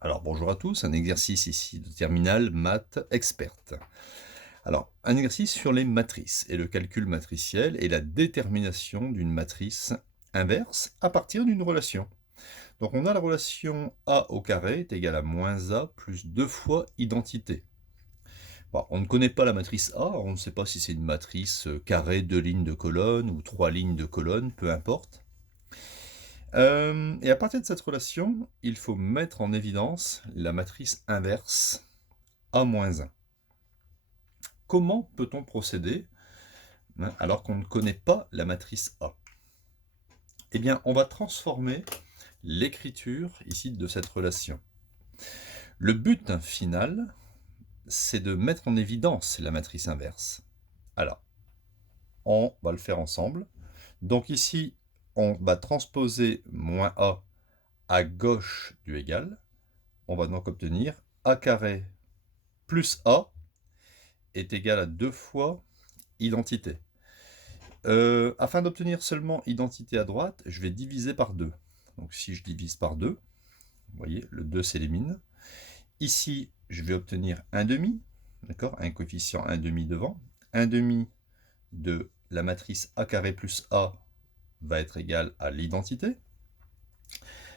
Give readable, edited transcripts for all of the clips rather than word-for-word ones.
Alors bonjour à tous, un exercice ici de terminale maths experte. Alors un exercice sur les matrices et le calcul matriciel et la détermination d'une matrice inverse à partir d'une relation. Donc on a la relation A au carré est égal à moins A plus 2 fois identité. Bon, on ne connaît pas la matrice A, on ne sait pas si c'est une matrice carré, 2 lignes de colonne ou 3 lignes de colonne, peu importe. Et à partir de cette relation, il faut mettre en évidence la matrice inverse A-1. Comment peut-on procéder alors qu'on ne connaît pas la matrice A? Eh bien, on va transformer l'écriture ici de cette relation. Le but final, c'est de mettre en évidence la matrice inverse. Alors, on va le faire ensemble. Donc ici, on va transposer moins A à gauche du égal. On va donc obtenir A carré plus A est égal à 2 fois identité. Afin d'obtenir seulement identité à droite, je vais diviser par 2. Donc si je divise par 2, vous voyez, le 2 s'élimine. Ici, je vais obtenir 1 demi, d'accord, un coefficient 1 demi devant. 1 demi de la matrice A carré plus A va être égal à l'identité.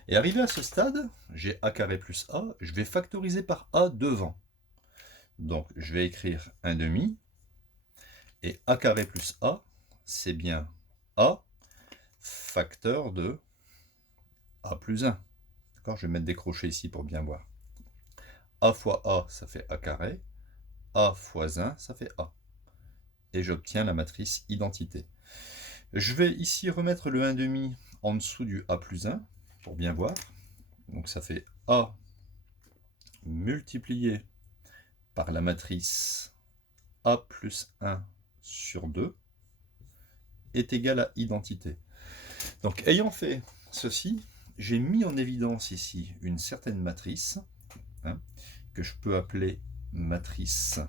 Et arrivé à ce stade, j'ai A carré plus A, je vais factoriser par A devant. Donc je vais écrire 1 demi, et A carré plus A, c'est bien A facteur de A plus 1. D'accord, je vais mettre des crochets ici pour bien voir. A fois A, ça fait A carré. A fois 1, ça fait A. Et j'obtiens la matrice identité. Je vais ici remettre le 1 demi en dessous du A plus 1, pour bien voir. Donc ça fait A multiplié par la matrice A plus 1 sur 2 est égal à identité. Donc ayant fait ceci, j'ai mis en évidence ici une certaine matrice, que je peux appeler matrice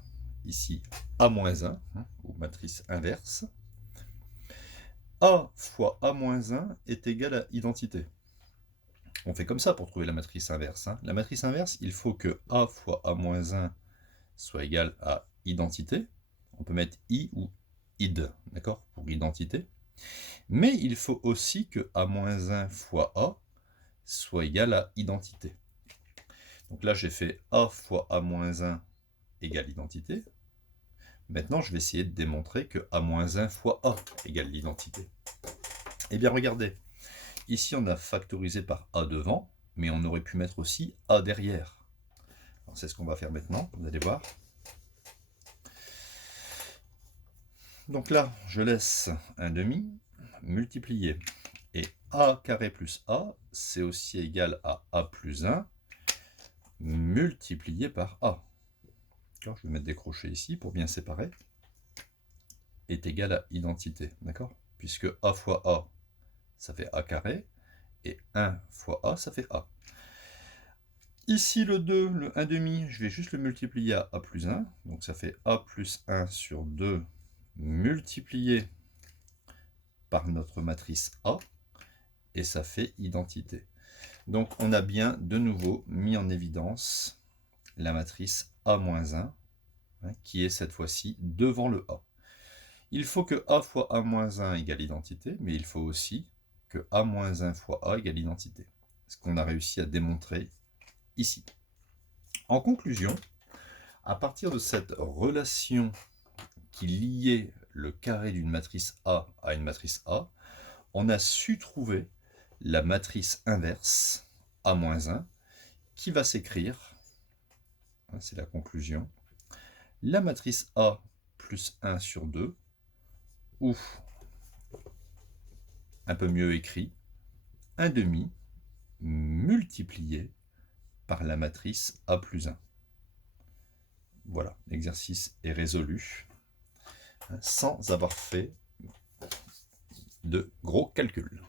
ici A-1, ou matrice inverse. A fois A-1 est égal à identité. On fait comme ça pour trouver la matrice inverse. La matrice inverse, il faut que A fois A-1 soit égal à identité. On peut mettre I ou id, d'accord, pour identité. Mais il faut aussi que A-1 fois A soit égal à identité. Donc là, j'ai fait A fois A-1 égale identité. Maintenant, je vais essayer de démontrer que A-1 fois A égale l'identité. Eh bien, regardez. Ici, on a factorisé par A devant, mais on aurait pu mettre aussi A derrière. C'est ce qu'on va faire maintenant, vous allez voir. Donc là, je laisse un demi multiplié. Et A carré plus A, c'est aussi égal à A plus 1 multiplié par A. Je vais mettre des crochets ici pour bien séparer. Est égal à identité, d'accord? Puisque A fois A, ça fait A carré, et 1 fois A, ça fait A. Ici, le 2, le 1 demi, je vais juste le multiplier à A plus 1, donc ça fait A plus 1 sur 2 multiplié par notre matrice A, et ça fait identité. Donc on a bien de nouveau mis en évidence la matrice A-1, qui est cette fois-ci devant le A. Il faut que A fois A-1 égale identité, mais il faut aussi que A-1 fois A égale identité. Ce qu'on a réussi à démontrer ici. En conclusion, à partir de cette relation qui liait le carré d'une matrice A à une matrice A, on a su trouver la matrice inverse A-1 qui va s'écrire, c'est la conclusion, la matrice A plus 1 sur 2, ou un peu mieux écrit, 1 demi multiplié par la matrice A plus 1. Voilà, l'exercice est résolu sans avoir fait de gros calculs.